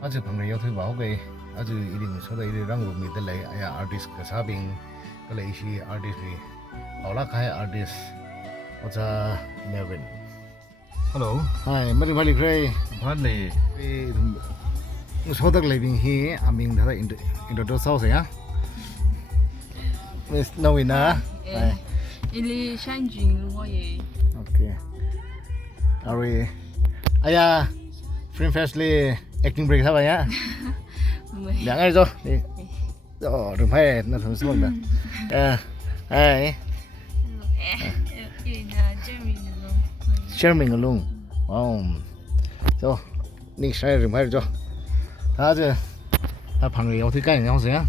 아주 방금 야othui 바오게 아주 이름 소다 이름랑 rum이들래 아야 아티스트 그 사빙 그래시 아티스트 ngasolaka 아티스트 어자 넬윈 Hello. Hi mari mari kray Bali. sodak living here aming da into south ya Mr Nelwin Hi Ili Shanjin Loye. Okay are aya film firstly acting break sao vậy nhá dạ ngay rồi đi rồi đừng phải nó thường xuống đó ai share mình luôn rồi ninh sai đừng phải rồi ta chứ ta Phangreili yaothui cái này không gì á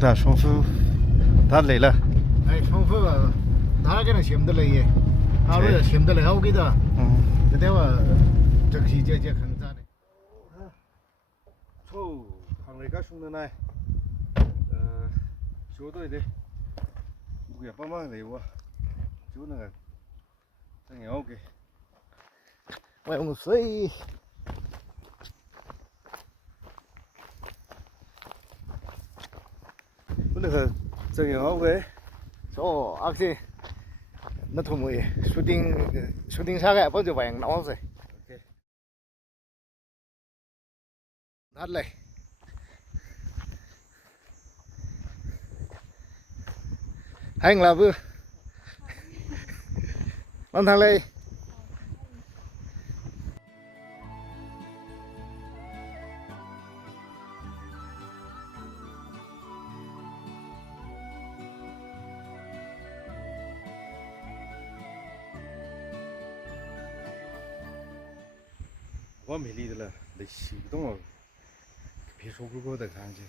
Đã xong phu. Đã lấy了.哎重复了他这个写不得来耶他这写不得来好给的这得话这个是这看咋的Thôi, Phangreili cá sung này. Chỗ tôi đi. Bây giờ bao mang lấy quá. Chỗ này. Thằng nghèo kì.喂ông suy Bữa nay thằng nghèo kì. 저 악시 너 도무이 슈팅 사가 먼저 와양 나와서 오케이. 날래 hành là vừa con thằng này Quá mỹ lì là để xí đông rồi. Phía số của tôi thằng gì.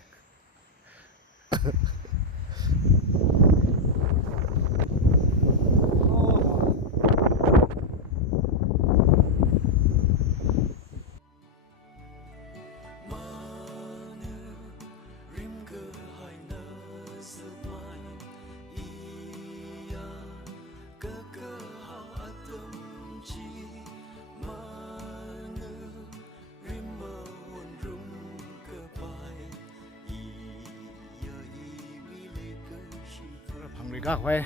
Phangreili các khoe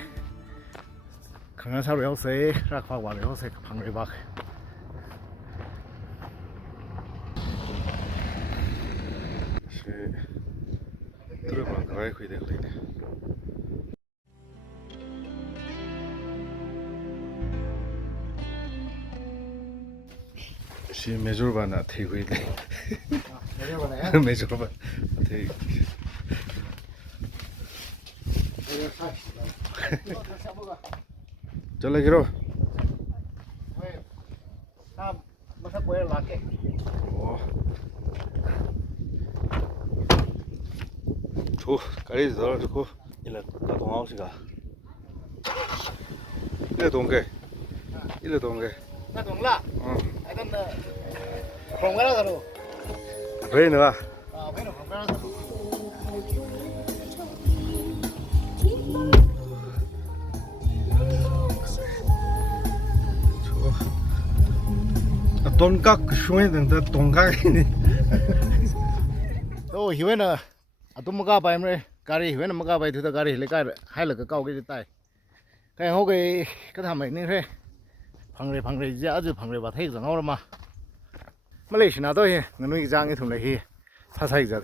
khẳng sao rồi sẽ ra khoa vào rồi sẽ Phangreili bác Sẽ tôi bảo cái khuya được này. Sẽ measure bạn à thấy khuya này. Measure bạn thấy. Cho lại cái rồi. nó sắp quay lại cái Thôi, cái gì đó là cô. Đây là cả đồng áo gì cả. Đây là đồng cái. Đây là đồng cái. nó đúng là ai cần không cái đó rồi Vậy nữa. phải không cái đó 돈깍 쇼에 된다 돈깍이네. ô hiểu nè tôi mua cá bài em đây cá đi hiểu nè mua cá bài thì tôi cá đi lấy cái hay là cái câu cái tay cái hố cái thằng này nên thế Phangreili giờ a주 Phangreili bắt thấy rằng đâu mà lấy xin nào tôi người nuôi giang cái thùng này hi phát sai giờ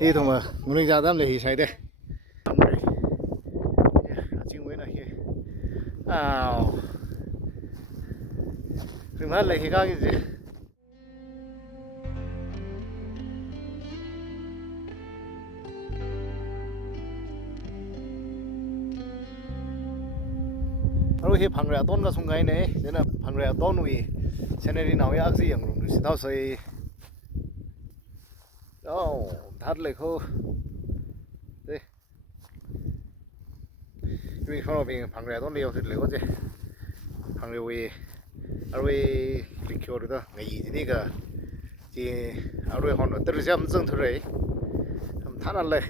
hi thùng mà người nuôi giang đam lấy hi sai đấy chính với này hi đừng nói lấy hi cái gì rồi hi Phangreili tôn cái sung cái này nên là Phangreili tôn uy 现在的脑牙是用的是到水，哦，他那口，对，因为看到边旁边都没有是那个的，旁边为，而为离开了的，我以前那个，这而为好多都是咱们挣出来，他们他那来，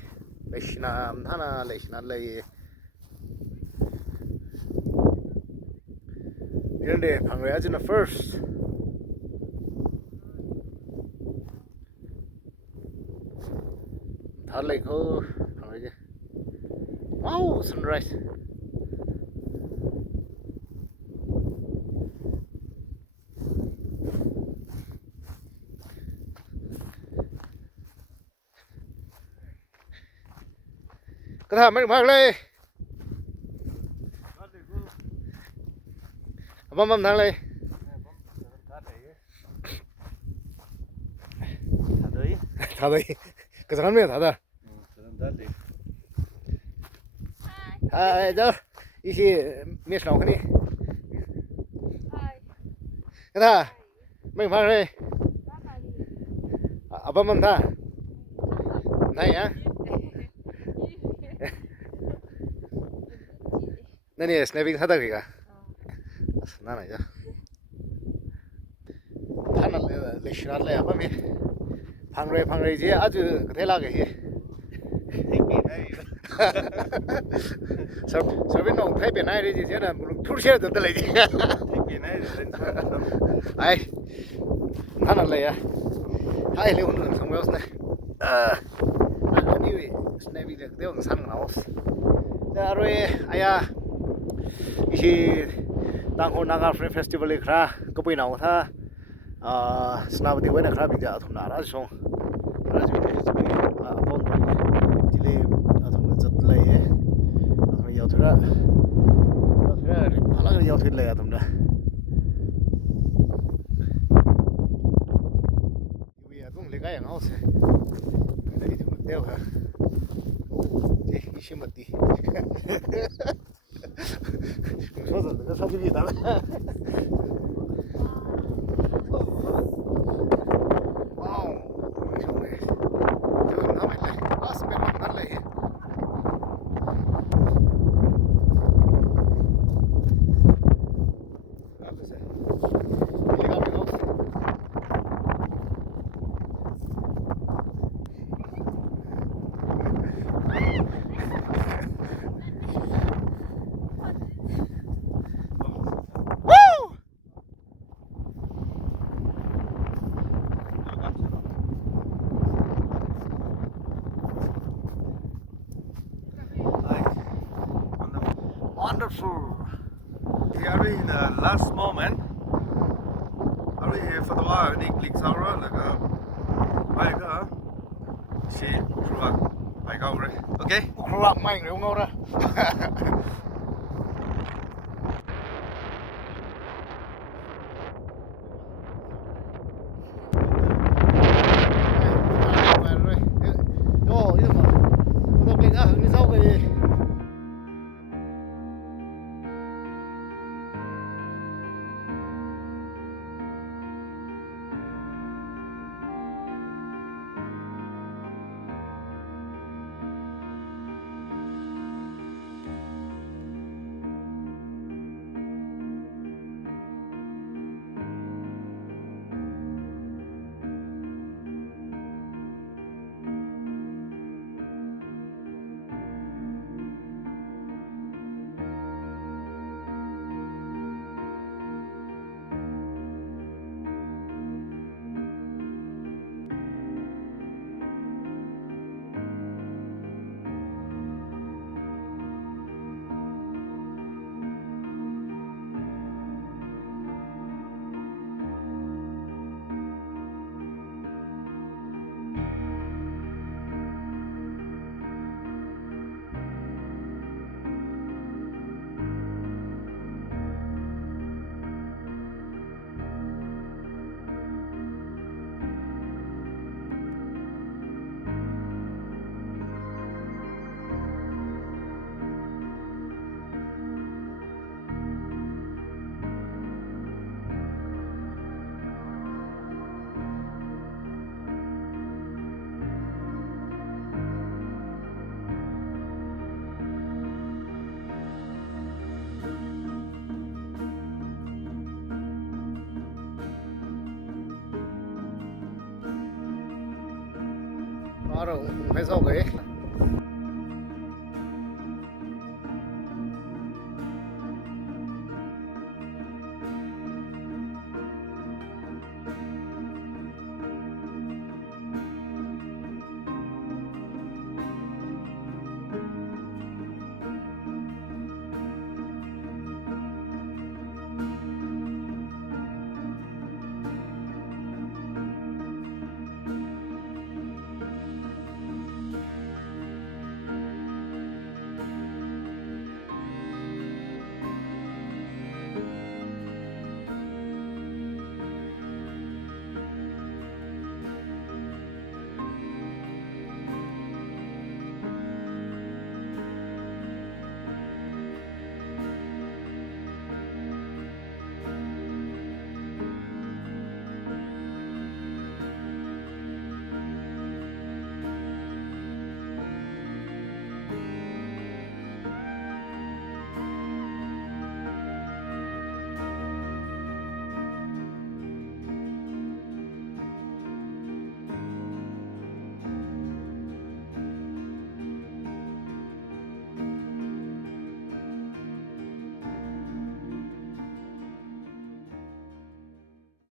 来西南，他那来西南来，人家旁边真的 first。 Thở lấy khô rồi chứ. Wow, sunrise. Cái thằng mấy thằng lên. Bấm thằng lên. Thả đấy. Cái thằng mấy thả đó. 저 이시 몇 살 거니? 그다 mấy thằng lên. bấm thằng. này á. nãy snapping 하다 그니까. 나는 이제. 하나 레시나래 아빠미. 방레지 아주 대라게 해. 서빈 농 태빈 나이지 제가 물론 출시해야 된다 이제. 태빈 나이지. 아이. 하나 레야. 하이 레오는 정말었네. 아니 스냅이데 대응 사는 나왔어. 자, 로에 아야. 이시 Tangkhul 나가 프리 페스티벌이 크라 그보이 나오타 스나브디 왜나 크라 비자 아톰나 라종 라지 페스티벌 아돈 딜레 아톰 잣라이에 아톰 야오투라 팔라가 야오투일래 아톰나 이위 아동 레가 양아오세 이리 좀 대오하 오 이시마티 무서워서 내가 사진이 나네. 와우, 정말 저건 남았네. 아스페로 날래. 앞에서 일리가 없어. Wonderful. We are in the last moment. Are we here for the while? Nick clicks our like I go. See, I go right. Okay. Kumram mày nếu ngô ra. Ồ, ý mà. Tôi định hướng đi sau cái rồi phải sao cái